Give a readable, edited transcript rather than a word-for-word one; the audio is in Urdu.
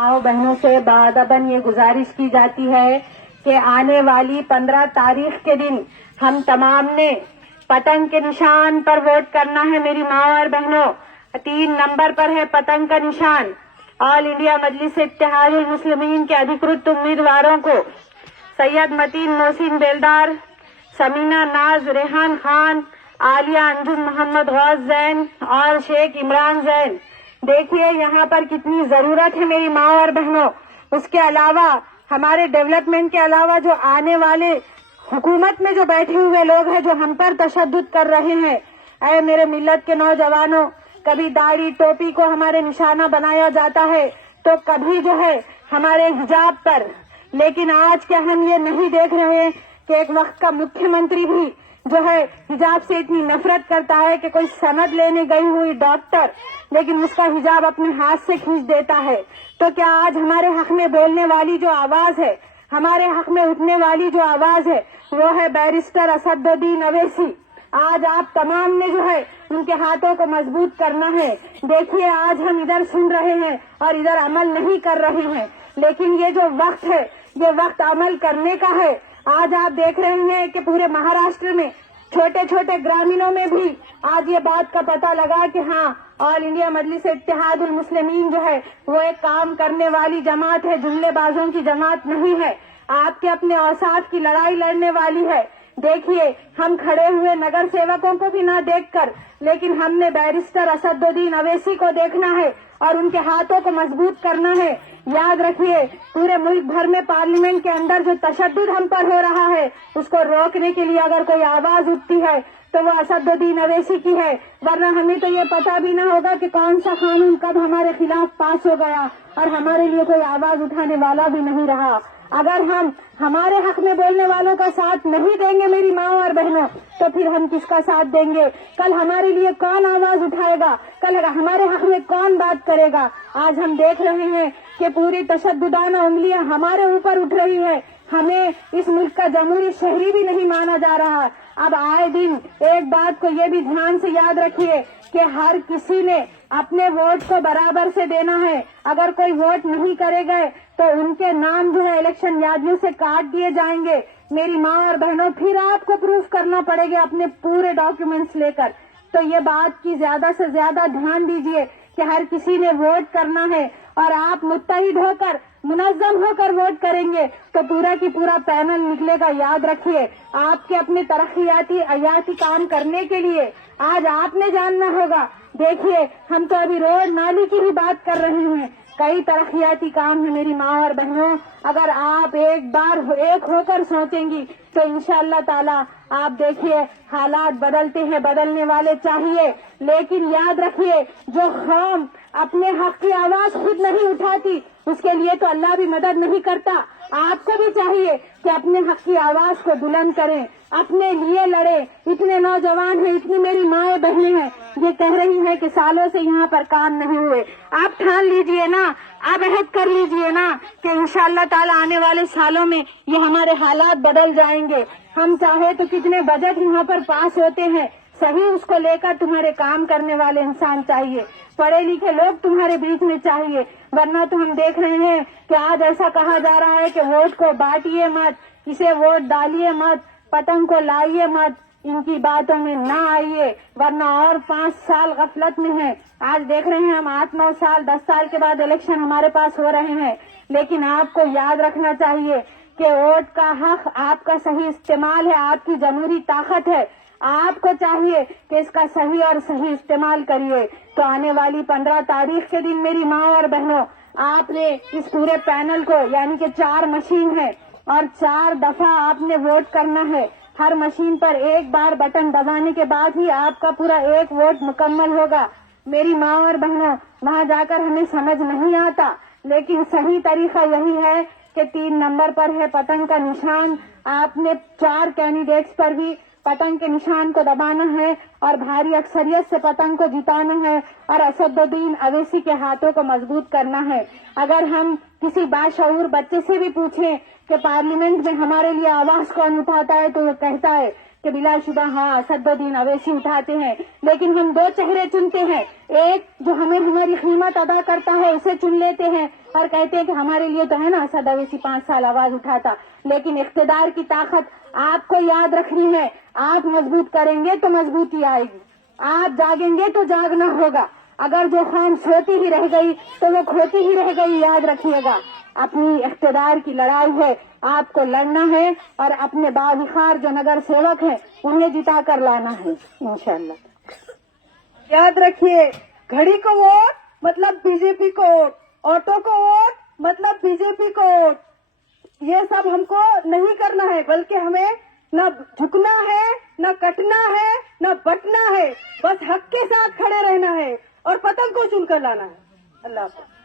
ماؤں بہنوں سے بادباً یہ گزارش کی جاتی ہے کہ آنے والی 15 تاریخ کے دن ہم تمام نے پتنگ کے نشان پر ووٹ کرنا ہے. میری ماں اور بہنوں، 3 نمبر پر ہے پتنگ کا نشان. آل انڈیا مجلس اتحاد المسلمین کے ادھیکرت امیدواروں کو سید متین محسن بیلدار، سمینہ ناز ریحان خان، عالیہ انجم محمد غوث زین اور شیخ عمران زین. دیکھیے یہاں پر کتنی ضرورت ہے میری ماں اور بہنوں. اس کے علاوہ ہمارے ڈیولپمنٹ کے علاوہ جو آنے والے حکومت میں جو بیٹھے ہوئے لوگ ہیں جو ہم پر تشدد کر رہے ہیں، اے میرے ملت کے نوجوانوں، کبھی داڑھی ٹوپی کو ہمارے نشانہ بنایا جاتا ہے تو کبھی جو ہے ہمارے حجاب پر. لیکن آج کیا ہم یہ نہیں دیکھ رہے کہ ایک وقت کا مکھیہ منتری بھی جو ہے حجاب سے اتنی نفرت کرتا ہے کہ کوئی سند لینے گئی ہوئی ڈاکٹر لیکن اس کا حجاب اپنے ہاتھ سے کھینچ دیتا ہے. تو کیا آج ہمارے حق میں بولنے والی جو آواز ہے، ہمارے حق میں اٹھنے والی جو آواز ہے، وہ ہے بیرسٹر اسد الدین اویسی. آج آپ تمام نے جو ہے ان کے ہاتھوں کو مضبوط کرنا ہے. دیکھیے آج ہم ادھر سن رہے ہیں اور ادھر عمل نہیں کر رہے ہیں، لیکن یہ جو وقت ہے یہ وقت عمل کرنے کا ہے. آج آپ دیکھ رہے ہیں کہ پورے مہاراشٹر میں چھوٹے چھوٹے گرامینوں میں بھی آج یہ بات کا پتہ لگا کہ ہاں آل انڈیا مجلس اتحاد المسلمین جو ہے وہ ایک کام کرنے والی جماعت ہے، جملے بازوں کی جماعت نہیں ہے، آپ کے اپنے اوساط کی لڑائی لڑنے والی ہے. دیکھیے ہم کھڑے ہوئے نگر سیوکوں کو بھی نہ دیکھ کر، لیکن ہم نے بیرسٹر اسد الدین اویسی کو دیکھنا ہے اور ان کے ہاتھوں کو مضبوط کرنا ہے. یاد رکھیے پورے ملک بھر میں پارلیمنٹ کے اندر جو تشدد ہم پر ہو رہا ہے اس کو روکنے کے لیے اگر کوئی آواز اٹھتی ہے تو وہ اسد الدین اویسی کی ہے. ورنہ ہمیں تو یہ پتا بھی نہ ہوگا کہ کون سا قانون کب ہمارے خلاف پاس ہو گیا اور ہمارے لیے کوئی آواز اٹھانے والا بھی نہیں رہا. اگر ہم ہمارے حق میں بولنے والوں کا ساتھ نہیں دیں گے میری ماں اور بہنوں تو پھر ہم کس کا ساتھ دیں گے؟ کل ہمارے لیے کون آواز اٹھائے گا؟ کل ہمارے حق میں کون بات کرے گا؟ آج ہم دیکھ رہے ہیں کہ پوری تشددانہ انگلیاں ہمارے اوپر اٹھ رہی ہے. ہمیں اس ملک کا جمہوری شہری بھی نہیں مانا جا رہا. اب آئے دن ایک بات کو یہ بھی دھیان سے یاد رکھیے کہ ہر کسی نے اپنے ووٹ کو برابر سے دینا ہے. اگر کوئی ووٹ نہیں کرے گئے تو ان کے نام جو ہے الیکشن یادیوں سے کاٹ دیے جائیں گے. میری ماں اور بہنوں پھر آپ کو پروف کرنا پڑے گا اپنے پورے ڈاکیومنٹس لے کر. تو یہ بات کی زیادہ سے زیادہ دھیان دیجیے کہ ہر کسی نے ووٹ کرنا ہے اور آپ متحد ہو کر منظم ہو کر ووٹ کریں گے تو پورا کی پورا پینل نکلے گا. یاد رکھیے آپ کے اپنے ترقیاتی حیاتی کام کرنے کے لیے آج آپ نے جاننا ہوگا. دیکھیے ہم تو ابھی روڈ نالی کی بھی بات کر رہے ہیں، کئی ترقیاتی کام ہیں میری ماں اور بہنوں. اگر آپ ایک بار ایک ہو کر سوچیں گی تو انشاءاللہ تعالی آپ دیکھیے حالات بدلتے ہیں، بدلنے والے چاہیے. لیکن یاد رکھیے جو قوم اپنے حق کی آواز خود نہیں اٹھاتی اس کے لیے تو اللہ بھی مدد نہیں کرتا. آپ کو بھی چاہیے کہ اپنے حق کی آواز کو بلند کریں، اپنے لیے لڑے. اتنے نوجوان ہیں، اتنی میری مائیں بہنیں ہیں یہ کہہ رہی ہیں کہ سالوں سے یہاں پر کام نہیں ہوئے. آپ ٹھان لیجئے نا، آپ عہد کر لیجئے نا کہ انشاءاللہ تعالی آنے والے سالوں میں یہ ہمارے حالات بدل جائیں گے. ہم چاہے تو کتنے بجٹ یہاں پر پاس ہوتے ہیں، صحیح اس کو لے کر تمہارے کام کرنے والے انسان چاہیے، پڑھے لکھے لوگ تمہارے بیچ میں چاہیے. ورنہ تو ہم دیکھ رہے ہیں کہ آج ایسا کہا جا رہا ہے کہ ووٹ کو بانٹیے مت، اسے ووٹ ڈالیے مت، پتنگ کو لائیے مت، ان کی باتوں میں نہ آئیے ورنہ اور 5 سال غفلت میں ہیں. آج دیکھ رہے ہیں ہم 8-9 سال 10 سال کے بعد الیکشن ہمارے پاس ہو رہے ہیں. لیکن آپ کو یاد رکھنا چاہیے کہ ووٹ کا حق آپ کا صحیح استعمال ہے، آپ کی جمہوری طاقت ہے. آپ کو چاہیے کہ اس کا صحیح اور صحیح استعمال کریے. تو آنے والی 15 تاریخ کے دن میری ماں اور بہنوں آپ نے اس پورے پینل کو یعنی کہ 4 مشین ہے اور 4 دفعہ آپ نے ووٹ کرنا ہے. ہر مشین پر ایک بار بٹن دبانے کے بعد ہی آپ کا پورا ایک ووٹ مکمل ہوگا. میری ماں اور بہنوں وہاں جا کر ہمیں سمجھ نہیں آتا لیکن صحیح طریقہ یہی ہے کہ 3 نمبر پر ہے پتنگ کا نشان. آپ نے 4 کینڈیڈیٹس پر بھی پتنگ کے نشان کو دبانا ہے اور بھاری اکثریت سے پتنگ کو جتانا ہے اور اسد الدین اویسی کے ہاتھوں کو مضبوط کرنا ہے. اگر ہم کسی باشعور بچے سے بھی پوچھیں کہ پارلیمنٹ میں ہمارے لیے آواز کون اٹھاتا ہے تو وہ کہتا ہے کہ بلا شبہ ہاں اسدالدین اویسی اٹھاتے ہیں، لیکن ہم دو چہرے چنتے ہیں، ایک جو ہمیں ہماری قیمت ادا کرتا ہے اسے چن لیتے ہیں اور کہتے ہیں کہ ہمارے لیے تو ہے نا اسد اویسی 5 سال آواز اٹھاتا، لیکن اقتدار کی طاقت آپ کو یاد رکھنی ہے، آپ مضبوط کریں گے تو مضبوطی آئے گی، آپ جاگیں گے تو جاگنا ہوگا، اگر جو قوم سوتی ہی رہ گئی تو وہ کھوتی ہی رہ گئی، یاد رکھیے گا اپنی اقتدار کی لڑائی ہے، آپ کو لڑنا ہے اور اپنے باوقار جو نگر سیوک ہیں انہیں جتا کر لانا ہے انشاءاللہ۔ یاد رکھیے، گھڑی کو ووٹ مطلب بی جے پی کو ووٹ، آٹو کو ووٹ مطلب بی جے پی کو ووٹ، یہ سب ہم کو نہیں کرنا ہے، بلکہ ہمیں نہ جھکنا ہے، نہ کٹنا ہے، نہ بٹنا ہے، بس حق کے ساتھ کھڑے رہنا ہے اور پتنگ کو چن کر لانا ہے۔ اللہ حافظ۔